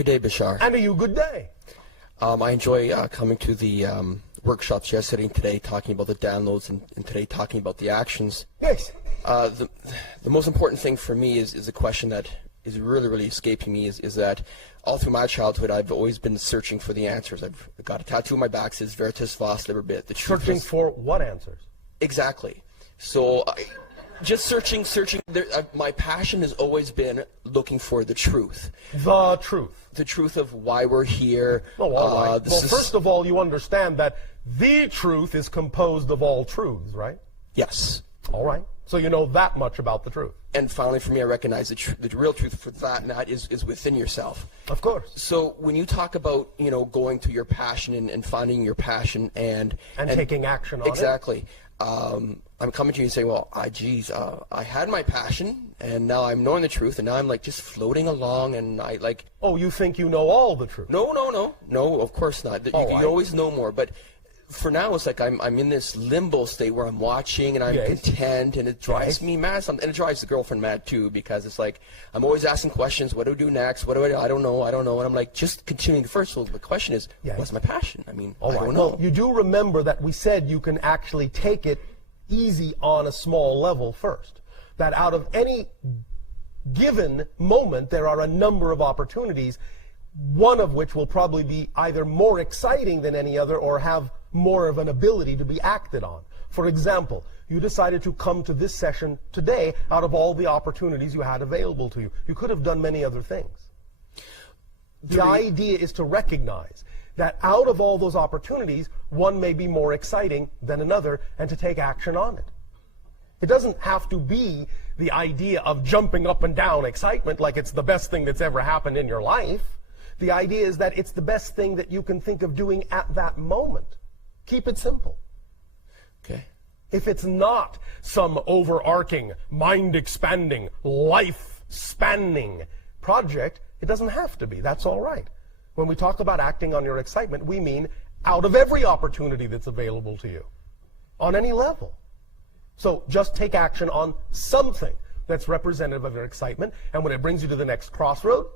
Good day, Bashar. And to you, good day. I enjoy coming to the workshops yesterday and today, talking about the downloads, and today talking about the actions. Yes. The most important thing for me is a question that is really escaping me, is that all through my childhood I've always been searching for the answers. I've got a tattoo on my back that says Veritas Vos Liber Bit. The truth Searching for what answers? Exactly. So just searching. My passion has always been looking for the truth. The truth. The truth of why we're here. Oh, all right. Well, first of all, you understand that the truth is composed of all truths, right? Yes. All right. So you know that much about the truth. And finally, for me, I recognize the real truth for that, and that is within yourself. Of course. So when you talk about, going to your passion and finding your passion and taking action on it. Exactly. I'm coming to you and saying, well, I had my passion, and now I'm knowing the truth, and now I'm like just floating along, and I like. Oh, you think you know all the truth? No, of course not. You always know more, but for now, it's like I'm in this limbo state where I'm watching and I'm content, and it drives me mad. And it drives the girlfriend mad too, because it's like I'm always asking questions. What do I do next? What do I don't know. And I'm like just continuing first. So the question is, what's my passion? I mean, I don't know. Well, you do remember that we said you can actually take it easy on a small level first. That out of any given moment, there are a number of opportunities, one of which will probably be either more exciting than any other or have more of an ability to be acted on. For example, you decided to come to this session today out of all the opportunities you had available to you. You could have done many other things. The idea is to recognize that out of all those opportunities, one may be more exciting than another, and to take action on it. It doesn't have to be the idea of jumping up and down excitement like it's the best thing that's ever happened in your life. The idea is that it's the best thing that you can think of doing at that moment. Keep it simple. Okay. If it's not some overarching, mind-expanding, life-spanning project, it doesn't have to be. That's all right. When we talk about acting on your excitement, we mean out of every opportunity that's available to you, on any level. So just take action on something that's representative of your excitement, and when it brings you to the next crossroad,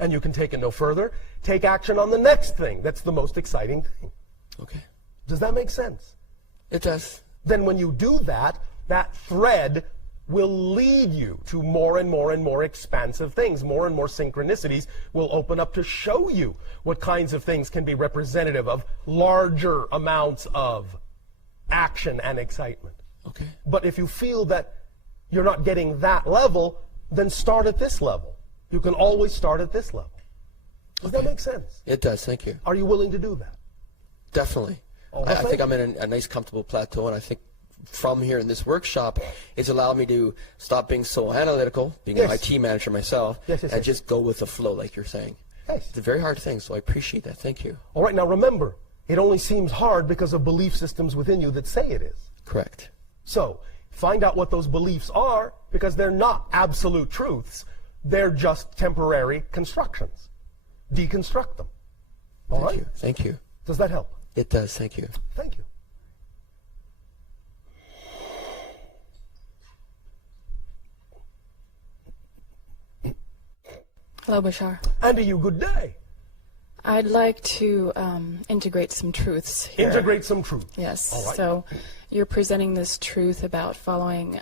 and you can take it no further, take action on the next thing that's the most exciting thing. Okay. Does that make sense? It does. Then when you do that, that thread will lead you to more and more expansive things. More and more synchronicities will open up to show you what kinds of things can be representative of larger amounts of action and excitement. Okay. But if you feel that you're not getting that level, then start at this level. You can always start at this level. Does that make sense? It does. Thank you. Are you willing to do that? Definitely. I think I'm in a nice, comfortable plateau, and I think from here in this workshop, it's allowed me to stop being so analytical, being an IT manager myself, and just go with the flow, like you're saying. Yes. It's a very hard thing, so I appreciate that. Thank you. All right, now remember, it only seems hard because of belief systems within you that say it is. Correct. So, find out what those beliefs are, because they're not absolute truths. They're just temporary constructions. Deconstruct them. All right? Thank you. Does that help? It does. Thank you. Thank you. Hello, Bashar. And to you, good day. I'd like to integrate some truths here. Integrate some truth. Yes. All right. So you're presenting this truth about following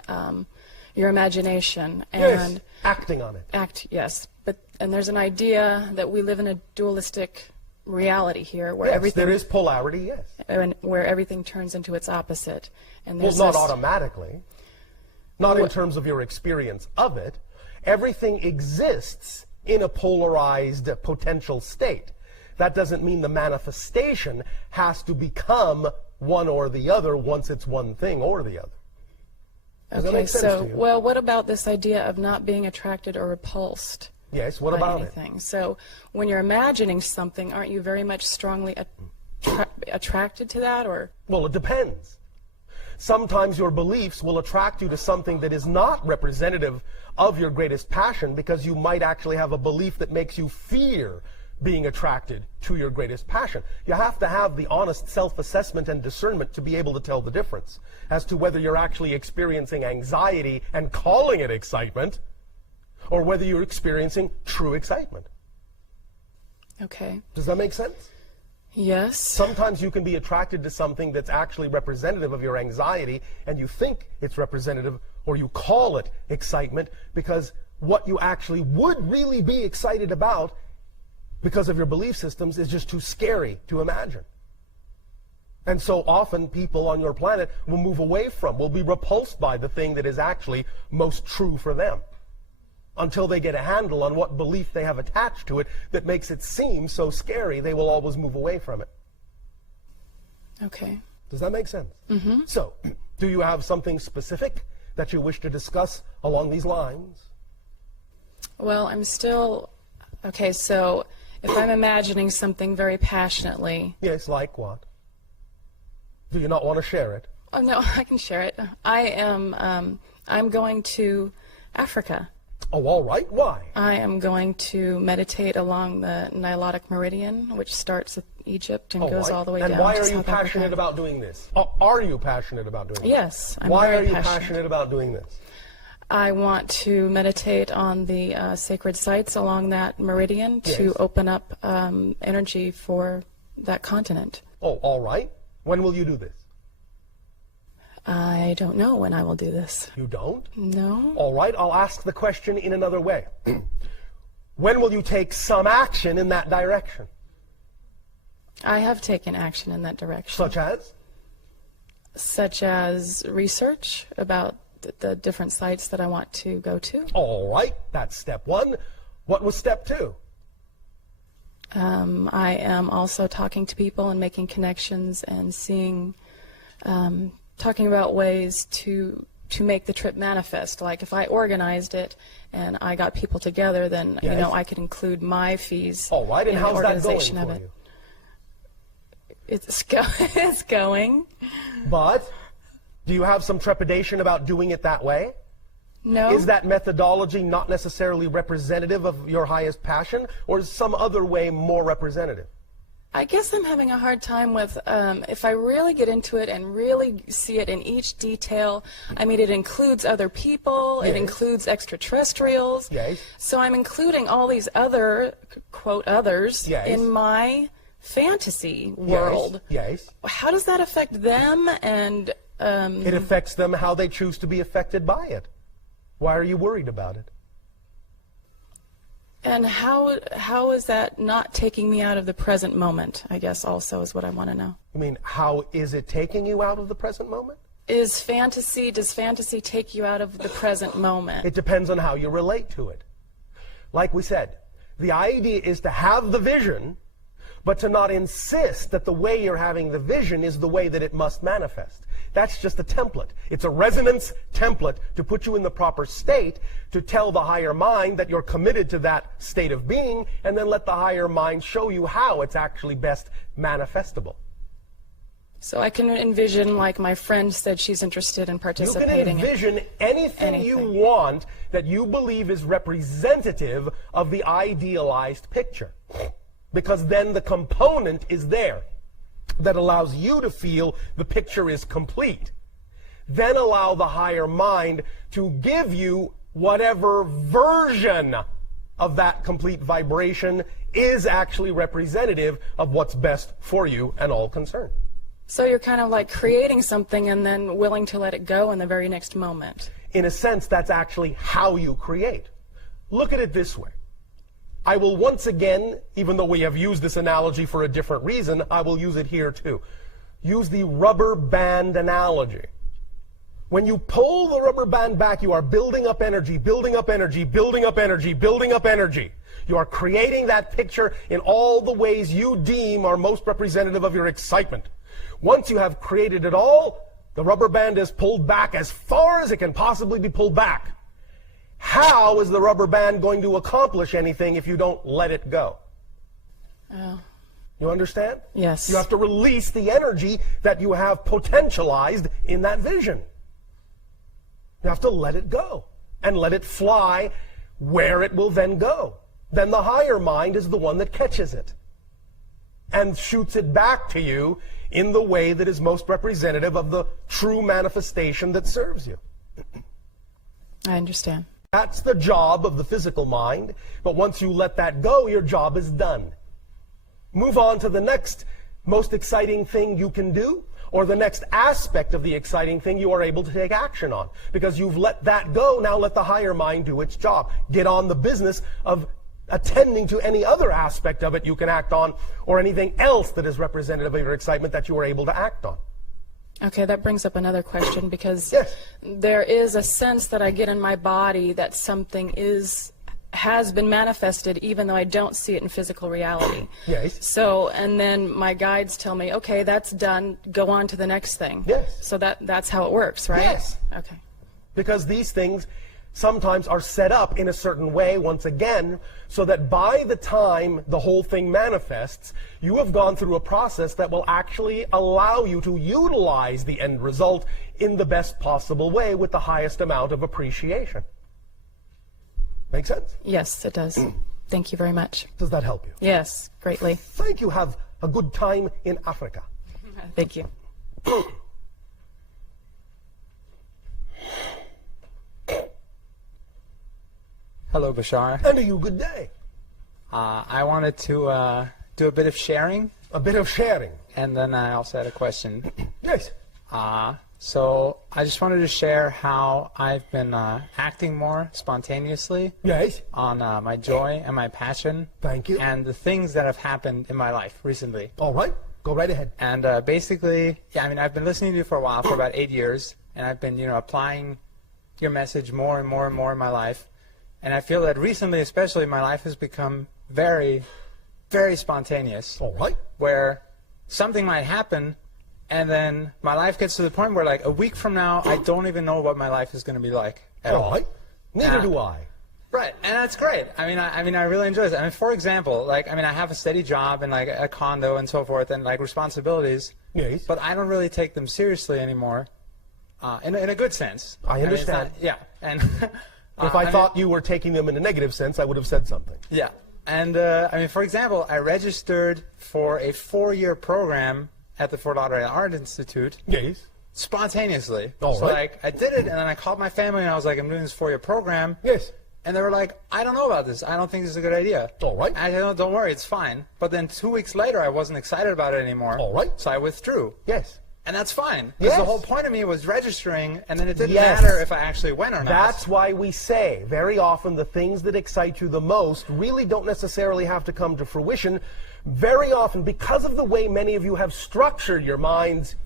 your imagination and acting on it. Yes. And there's an idea that we live in a dualistic reality here where everything there is polarity, yes. And where everything turns into its opposite. And well, not automatically. Not in terms of your experience of it. Everything exists in a polarized potential state. That doesn't mean the manifestation has to become one or the other once it's one thing or the other. Does that make sense to you? Well, what about this idea of not being attracted or repulsed? Yes, what about anything? So when you're imagining something, aren't you very much strongly attracted to that? Or? Well, it depends. Sometimes your beliefs will attract you to something that is not representative of your greatest passion, because you might actually have a belief that makes you fear being attracted to your greatest passion. You have to have the honest self-assessment and discernment to be able to tell the difference as to whether you're actually experiencing anxiety and calling it excitement, or whether you're experiencing true excitement. Okay. Does that make sense? Yes. Sometimes you can be attracted to something that's actually representative of your anxiety, and you think it's representative, or you call it excitement, because what you actually would really be excited about, because of your belief systems, is just too scary to imagine. And so often people on your planet will move away from, will be repulsed by the thing that is actually most true for them, until they get a handle on what belief they have attached to it that makes it seem so scary. They will always move away from it. Okay. Does that make sense? Mm-hmm. So, do you have something specific that you wish to discuss along these lines? Well, I'm still... Okay, so if I'm imagining something very passionately... Yes, like what? Do you not want to share it? Oh, no, I can share it. I'm going to Africa. Oh, all right. Why? I am going to meditate along the Nilotic Meridian, which starts at Egypt and goes all the way down to South Africa. And why are you passionate about doing this? Are you passionate about doing this? Yes, I'm Why very are you passionate. passionate about doing this? I want to meditate on the sacred sites along that meridian to Yes. open up energy for that continent. Oh, all right. When will you do this? I don't know when I will do this. You don't? No. All right, I'll ask the question in another way. When will you take some action in that direction? I have taken action in that direction. Such as? Such as research about the different sites that I want to go to. All right, that's step one. What was step two? I am also talking to people and making connections and seeing, talking about ways to make the trip manifest. Like if I organized it and I got people together, then Yes. I could include my fees. All right, and in the how's that going organization for of it. you? It's going. But do you have some trepidation about doing it that way? No. Is that methodology not necessarily representative of your highest passion, or is some other way more representative? I guess I'm having a hard time with, if I really get into it and really see it in each detail, I mean, it includes other people, Yes. it includes extraterrestrials. Yes. So I'm including all these other, quote, others Yes. in my fantasy world. Yes. How does that affect them? And It affects them how they choose to be affected by it. Why are you worried about it? and how is that not taking me out of the present moment, I guess also is what I want to know. I mean, how is it taking you out of the present moment? Does fantasy take you out of the present moment? It depends on how you relate to it. Like we said, the idea is to have the vision, but to not insist that the way you're having the vision is the way that it must manifest. That's just a template. It's a resonance template to put you in the proper state, to tell the higher mind that you're committed to that state of being, and then let the higher mind show you how it's actually best manifestable. So I can envision, like my friend said she's interested in You participating. can envision anything you want that you believe is representative of the idealized picture, because then the component is there that allows you to feel the picture is complete. Then allow the higher mind to give you whatever version of that complete vibration is actually representative of what's best for you and all concerned. So you're kind of like creating something and then willing to let it go in the very next moment. In a sense, that's actually how you create. Look at it this way. I will once again, even though we have used this analogy for a different reason, I will use it here too. Use the rubber band analogy. When you pull the rubber band back, you are building up energy, building up energy, building up energy, building up energy. You are creating that picture in all the ways you deem are most representative of your excitement. Once you have created it all, the rubber band is pulled back as far as it can possibly be pulled back. How is the rubber band going to accomplish anything if you don't let it go? Oh. You understand? Yes. You have to release the energy that you have potentialized in that vision. You have to let it go and let it fly where it will then go. Then the higher mind is the one that catches it and shoots it back to you in the way that is most representative of the true manifestation that serves you. I understand. That's the job of the physical mind, but once you let that go, your job is done. move on to the next most exciting thing you can do, or the next aspect of the exciting thing you are able to take action on. Because you've let that go, now let the higher mind do its job. Get on the business of attending to any other aspect of it you can act on, or anything else that is representative of your excitement that you are able to act on. Okay, that brings up another question, because Yes. there is a sense that I get in my body that something has been manifested, even though I don't see it in physical reality. Yes. So, and then my guides tell me, okay, that's done, go on to the next thing. Yes. So that's how it works, right? Yes. Okay. Because these things sometimes are set up in a certain way, once again, so that by the time the whole thing manifests, you have gone through a process that will actually allow you to utilize the end result in the best possible way with the highest amount of appreciation. Make sense? Yes, it does. Thank you very much. Does that help you? Yes, greatly. Thank you. Have a good time in Africa. Thank you. Hello, Bashar. And you good day. I wanted to do a bit of sharing, A bit of sharing. and then I also had a question. Yes. So I just wanted to share how I've been acting more spontaneously Yes. on my joy and my passion. Thank you. And the things that have happened in my life recently. All right. Go right ahead. And basically, yeah, I mean, I've been listening to you for a while, for about 8 years, and I've been, applying your message more and more and more in my life. And I feel that recently, especially, my life has become very, very spontaneous. All right. Where something might happen, and then my life gets to the point where, like, a week from now, I don't even know what my life is going to be like at all. All right. Neither do I. Right, and that's great. I mean, I really enjoy this. I mean, for example, I have a steady job and like a condo and so forth, and like responsibilities. Yes. But I don't really take them seriously anymore, in a good sense. I mean, it's understand. not- yeah, and If I thought you were taking them in a negative sense, I would have said something. yeah, and I mean, for example, I registered for a 4-year program at the Fort Lauderdale Art Institute. Yes. Spontaneously. All so right. like I did it, and then I called my family, and I was like, I'm doing this 4-year program. Yes. And they were like, I don't know about this. I don't think this is a good idea. All right. I said, no, don't worry, it's fine. But then 2 weeks later, I wasn't excited about it anymore. All right. So I withdrew. Yes. And that's fine. Because Yes. the whole point of me was registering, and then it didn't Yes. matter if I actually went or not. That's why we say very often the things that excite you the most really don't necessarily have to come to fruition. Very often, because of the way many of you have structured your minds,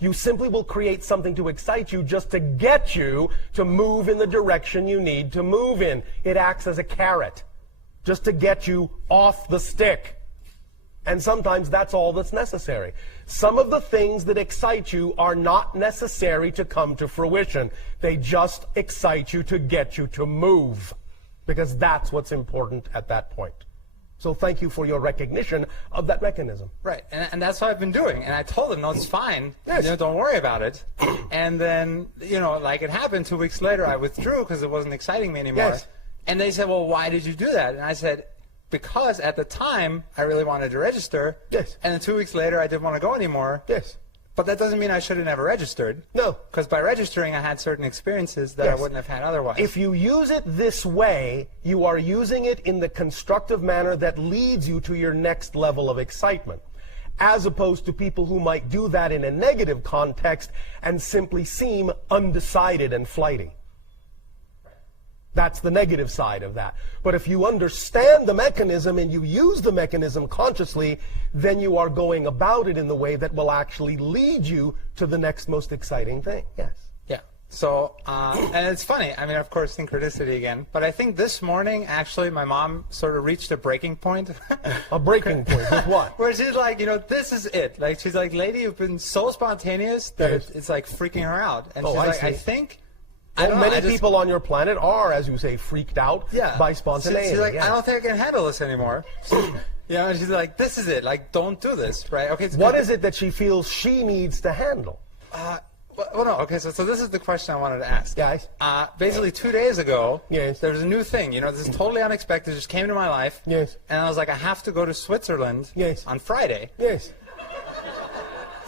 you simply will create something to excite you just to get you to move in the direction you need to move in. It acts as a carrot, just to get you off the stick. And sometimes that's all that's necessary. Some of the things that excite you are not necessary to come to fruition. They just excite you to get you to move, because that's what's important at that point. So thank you for your recognition of that mechanism. Right, and that's what I've been doing. And I told them, no, it's fine. Yes. Don't worry about it. And then, like it happened 2 weeks later, I withdrew because it wasn't exciting me anymore. Yes. And they said, well, why did you do that? And I said, because at the time, I really wanted to register. Yes. And then 2 weeks later, I didn't want to go anymore. Yes. But that doesn't mean I should have never registered. No. Because by registering, I had certain experiences that I Yes. wouldn't have had otherwise. If you use it this way, you are using it in the constructive manner that leads you to your next level of excitement, as opposed to people who might do that in a negative context and simply seem undecided and flighty. That's the negative side of that. But if you understand the mechanism and you use the mechanism consciously, then you are going about it in the way that will actually lead you to the next most exciting thing. Yes. Yeah. So, and it's funny. I mean, of course, synchronicity again. But I think this morning, actually, my mom sort of reached a breaking point. A breaking point with what? Where she's like, this is it. Like, she's like, lady, you've been so spontaneous that Yes. it's like freaking her out. And Oh, she's I like, see. I think. I Well, don't know, many I just- people on your planet are, as you say, freaked out yeah. by spontaneity. She's like, yeah. I don't think I can handle this anymore. And she's like, this is it. Like, don't do this, right? Okay. What is it that she feels she needs to handle? Well, no. Okay. So this is the question I wanted to ask. Guys? Basically, 2 days ago, Yes. there was a new thing. This is totally unexpected. It just came into my life. Yes. And I was like, I have to go to Switzerland. Yes. On Friday. Yes.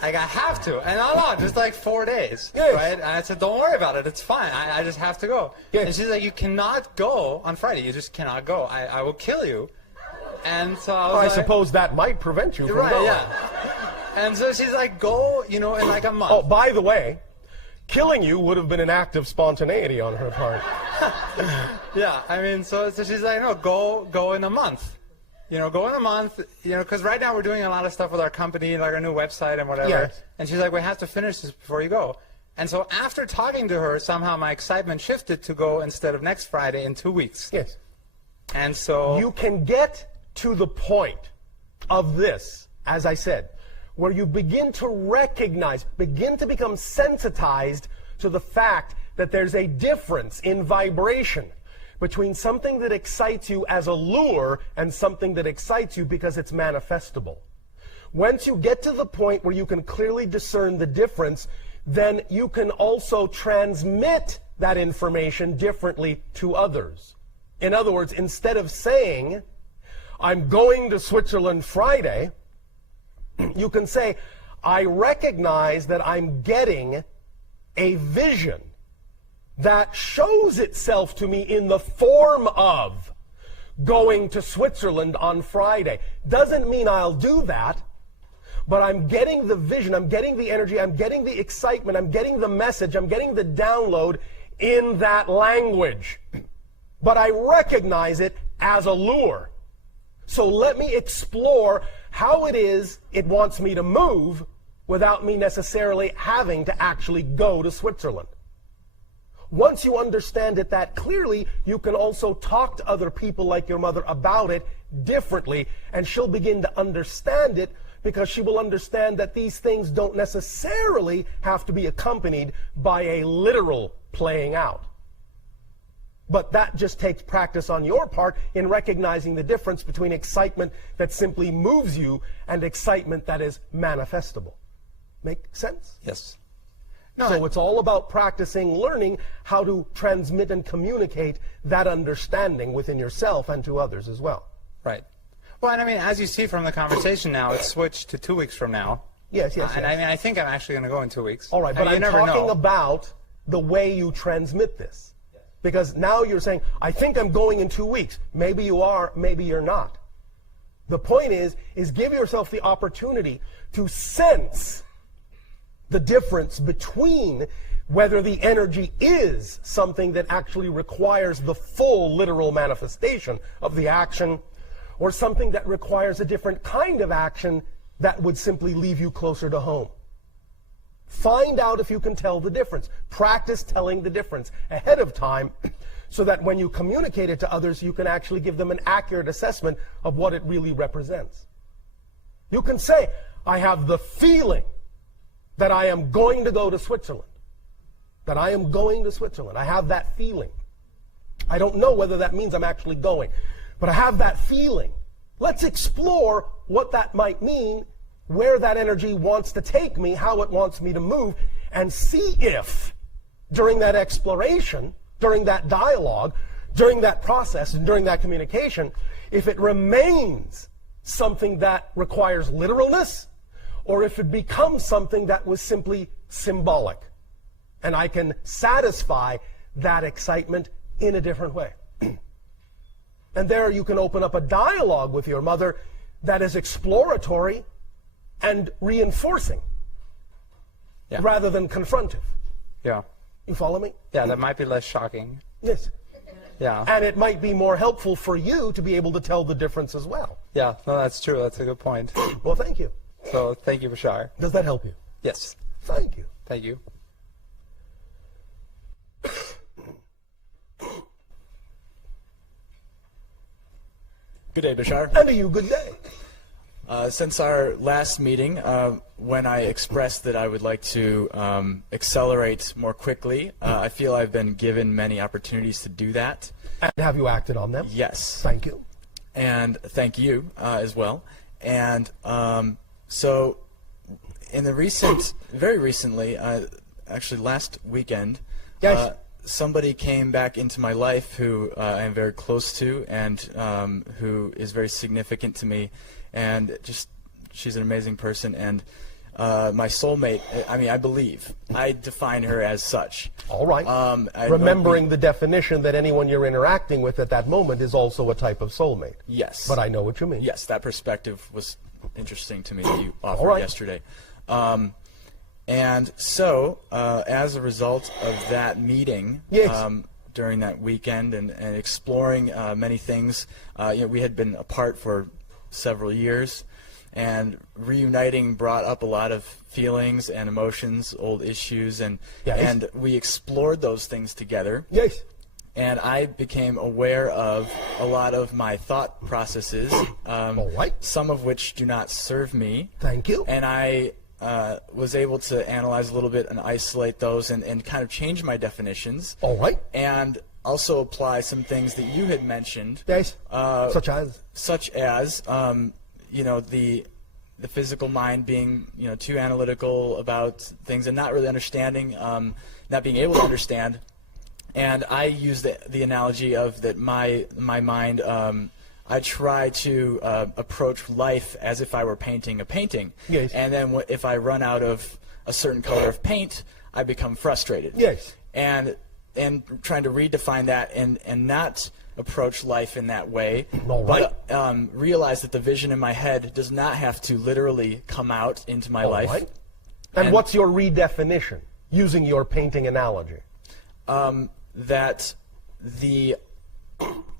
Like, I have to. And no, just like 4 days. Yes. Right? And I said, don't worry about it. It's fine. I just have to go. Yes. And she's like, you cannot go on Friday. You just cannot go. I will kill you. And so I was I like, suppose that might prevent you from right, going. yeah. And so she's like, go, in like a month. Oh, by the way, killing you would have been an act of spontaneity on her part. Yeah, I mean, so she's like, no, go in a month. Go in a month, because right now we're doing a lot of stuff with our company, like our new website and whatever. Yes. And she's like, we have to finish this before you go. And so after talking to her, somehow my excitement shifted to go instead of next Friday in 2 weeks. Yes. And so... You can get to the point of this, as I said, where you begin to recognize, begin to become sensitized to the fact that there's a difference in vibration between something that excites you as a lure and something that excites you because it's manifestable. Once you get to the point where you can clearly discern the difference, then you can also transmit that information differently to others. In other words, instead of saying, I'm going to Switzerland Friday, you can say, I recognize that I'm getting a vision that shows itself to me in the form of going to Switzerland on Friday. Doesn't mean I'll do that, but I'm getting the vision, I'm getting the energy, I'm getting the excitement, I'm getting the message, I'm getting the download in that language. But I recognize it as a lure. So let me explore how it is it wants me to move without me necessarily having to actually go to Switzerland. Once you understand it that clearly, you can also talk to other people like your mother about it differently, and she'll begin to understand it because she will understand that these things don't necessarily have to be accompanied by a literal playing out. But that just takes practice on your part in recognizing the difference between excitement that simply moves you and excitement that is manifestable. Make sense? Yes. No, So it's all about practicing, learning how to transmit and communicate that understanding within yourself and to others as well. Right. Well, and I mean, as you see from the conversation now, it's switched to 2 weeks from now. Yes, yes, And yes. I mean, I think I'm actually going to go in 2 weeks. All right, but And you I'm never talking know. about the way you transmit this. Because now you're saying, I think I'm going in 2 weeks. Maybe you are, maybe you're not. The point is give yourself the opportunity to sense the difference between whether the energy is something that actually requires the full literal manifestation of the action, or something that requires a different kind of action that would simply leave you closer to home. Find out if you can tell the difference. Practice telling the difference ahead of time so that when you communicate it to others, you can actually give them an accurate assessment of what it really represents. You can say, I have the feeling that I am going to go to Switzerland. That I am going to Switzerland. I have that feeling. I don't know whether that means I'm actually going, but I have that feeling. Let's explore what that might mean, where that energy wants to take me, how it wants me to move, and see if, during that exploration, during that dialogue, during that process, and during that communication, if it remains something that requires literalness, or if it becomes something that was simply symbolic. And I can satisfy that excitement in a different way. And there you can open up a dialogue with your mother that is exploratory and reinforcing, rather than confrontive. Yeah. You follow me? Yeah, that might be less shocking. Yes. Yeah. And it might be more helpful for you to be able to tell the difference as well. Yeah, no, that's true. That's a good point. Well, thank you. So, thank you, Bashar. Does that help you? Yes. Thank you. Thank you. Good day, Bashar. And to you, good day. Since our last meeting, when I expressed that I would like to accelerate more quickly, I feel I've been given many opportunities to do that. And have you acted on them? Yes. Thank you. And thank you as well. And so in the very recently, actually last weekend, Yes. somebody came back into my life who I am very close to and who is very significant to me. And she's an amazing person. And my soulmate. I mean, I believe I define her as such. All right. Remembering the definition that anyone you're interacting with at that moment is also a type of soulmate. Yes. But I know what you mean. Yes, that perspective was interesting to me that you offered yesterday. And so, as a result of that meeting, during that weekend and exploring many things, we had been apart for several years, and reuniting brought up a lot of feelings and emotions, old issues, and we explored those things together. Yes. And I became aware of a lot of my thought processes, some of which do not serve me. Thank you. And I was able to analyze a little bit and isolate those and kind of change my definitions. All right. And also apply some things that you had mentioned. Yes. Such as? The physical mind being, too analytical about things and not really understanding, not being able to understand. And I use the analogy of that my mind, I try to approach life as if I were painting a painting. Yes. And then if I run out of a certain color of paint, I become frustrated. Yes. And trying to redefine that and not approach life in that way, but realize that the vision in my head does not have to literally come out into my life. Right. And what's your redefinition, using your painting analogy? That the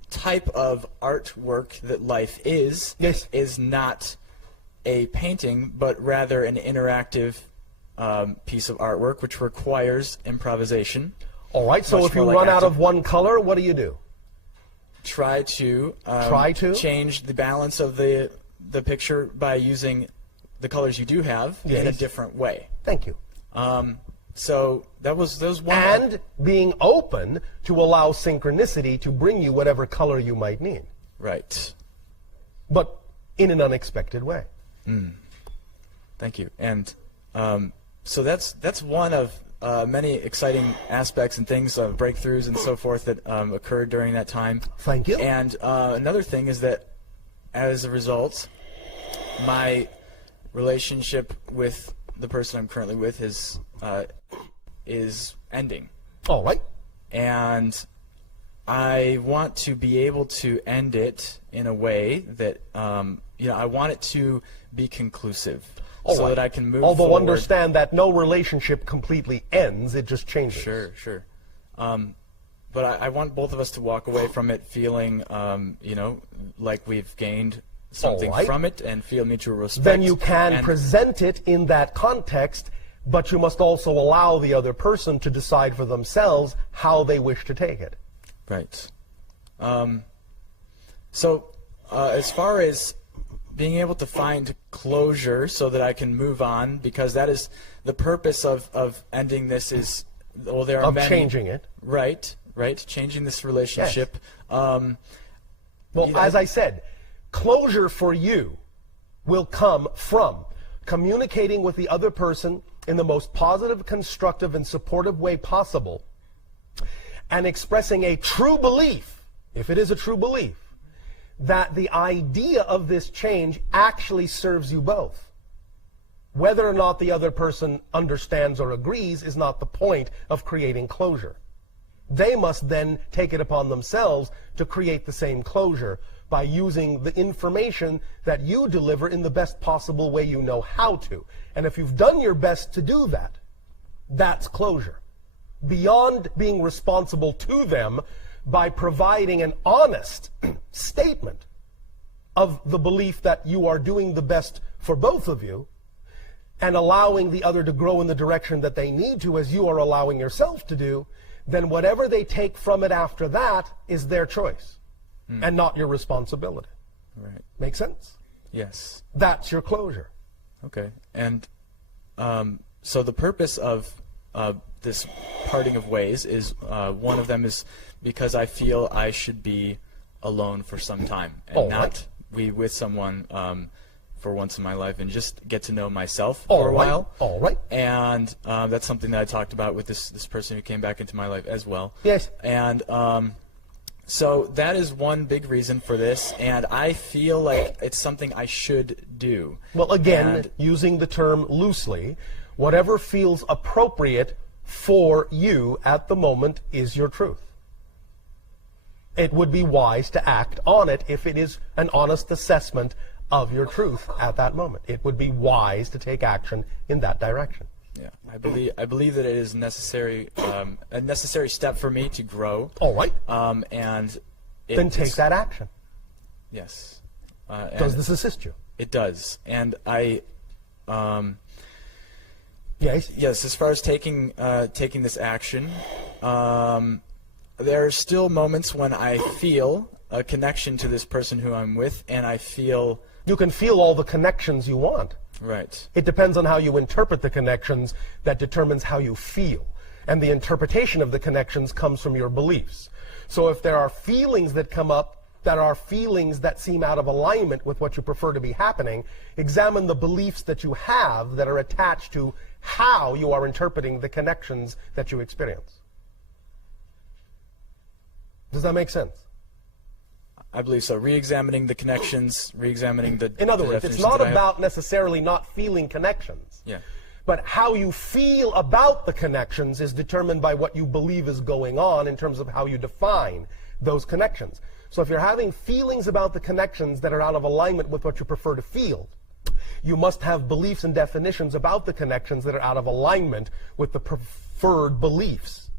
type of artwork that life is not a painting, but rather an interactive piece of artwork, which requires improvisation. All right, so if you run out of one color, what do? Try to change the balance of the picture by using the colors you do have in a different way. Thank you. So that was one. And being open to allow synchronicity to bring you whatever color you might need. Right. But in an unexpected way. Thank you. And so that's one of many exciting aspects and things, breakthroughs and so forth that occurred during that time. Thank you. And another thing is that as a result, my relationship with the person I'm currently with is ending. All right. And I want to be able to end it in a way that, I want it to be conclusive. That I can move forward. Understand that no relationship completely ends, it just changes. Sure. But I want both of us to walk away from it feeling, like we've gained something from it and feel mutual respect. Then you can present it in that context, but you must also allow the other person to decide for themselves how they wish to take it. Right. So as far as being able to find closure so that I can move on, because that is the purpose of ending this is, there are many, changing it. Right, changing this relationship. Yes. As I said, closure for you will come from communicating with the other person in the most positive, constructive, and supportive way possible, and expressing a true belief, if it is a true belief, that the idea of this change actually serves you both. Whether or not the other person understands or agrees is not the point of creating closure. They must then take it upon themselves to create the same closure by using the information that you deliver in the best possible way you know how to. And if you've done your best to do that, that's closure. Beyond being responsible to them by providing an honest statement of the belief that you are doing the best for both of you and allowing the other to grow in the direction that they need to, as you are allowing yourself to do, then whatever they take from it after that is their choice and not your responsibility. Right. Make sense? Yes. That's your closure. Okay. And so the purpose of this parting of ways is one of them is because I feel I should be alone for some time and not be with someone for once in my life and just get to know myself for a while. All right. And that's something that I talked about with this person who came back into my life as well. Yes. And So that is one big reason for this, and I feel like it's something I should do. Well, again, using the term loosely, whatever feels appropriate for you at the moment is your truth. It would be wise to act on it if it is an honest assessment of your truth at that moment. It would be wise to take action in that direction. Yeah, I believe that it is necessary, a necessary step for me to grow. All right. And then take that action. Yes. Does this assist you? It does, and I. Yes. Yes. As far as taking this action, there are still moments when I feel a connection to this person who I'm with, and I feel. You can feel all the connections you want. Right. It depends on how you interpret the connections that determines how you feel. And the interpretation of the connections comes from your beliefs. So if there are feelings that come up that are feelings that seem out of alignment with what you prefer to be happening, examine the beliefs that you have that are attached to how you are interpreting the connections that you experience. Does that make sense? I believe so. Re-examining the connections, re-examining the. In other words, it's not about necessarily not feeling connections. Yeah. But how you feel about the connections is determined by what you believe is going on in terms of how you define those connections. So if you're having feelings about the connections that are out of alignment with what you prefer to feel, you must have beliefs and definitions about the connections that are out of alignment with the preferred beliefs.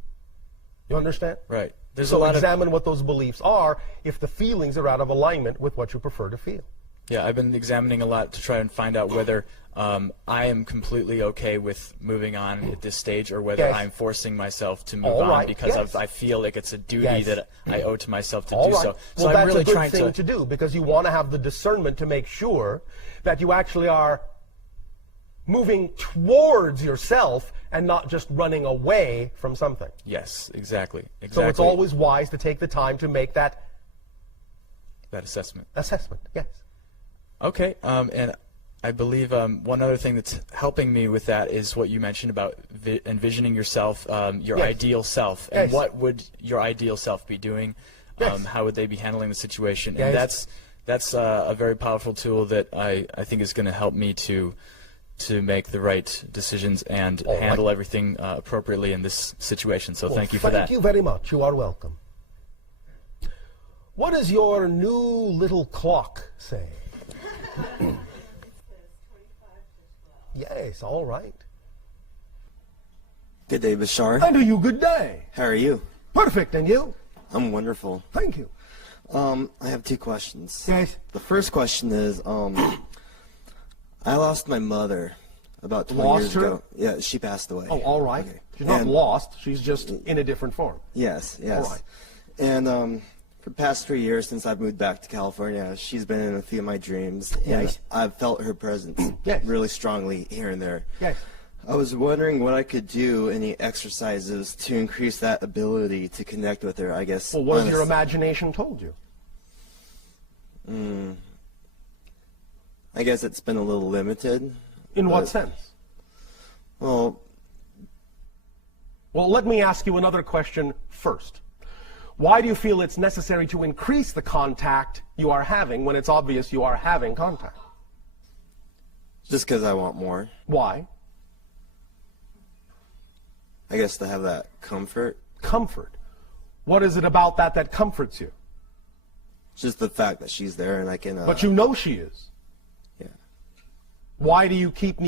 You understand? Right. So examine what those beliefs are if the feelings are out of alignment with what you prefer to feel. Yeah, I've been examining a lot to try and find out whether I am completely okay with moving on at this stage, or whether I'm forcing myself to move on because I feel like it's a duty that I owe to myself to do so. So well, I'm really that's a trying good thing to do, because you want to have the discernment to make sure that you actually are moving towards yourself and not just running away from something. Yes, exactly. So it's always wise to take the time to make that assessment. Yes. Okay, and I believe one other thing that's helping me with that is what you mentioned about envisioning yourself, your ideal self, and what would your ideal self be doing? How would they be handling the situation? And that's a very powerful tool that I think is going to help me to make the right decisions and handle everything appropriately in this situation. So thank you for that. Thank you very much. You are welcome. What does your new little clock say? Yes, all right. Good day, Bashar. And to you, good day. How are you? Perfect, and you? I'm wonderful. Thank you. I have two questions. Yes. The first question is, I lost my mother about 20 Lost years her? ago. Yeah, she passed away. Oh, all right. Okay. She's not lost. She's just in a different form. Yes, yes. All right. And for the past 3 years since I've moved back to California, she's been in a few of my dreams. Yes. And I've felt her presence really strongly here and there. Yes. I was wondering what I could do, any exercises to increase that ability to connect with her, I guess. Well, what has your imagination told you? I guess it's been a little limited. In what sense? Well, let me ask you another question first. Why do you feel it's necessary to increase the contact you are having when it's obvious you are having contact? just because I want more. Why? I guess to have that comfort. Comfort. What is it about that that comforts you? Just the fact that she's there and I can... But you know she is. Yeah. Why do you keep needing...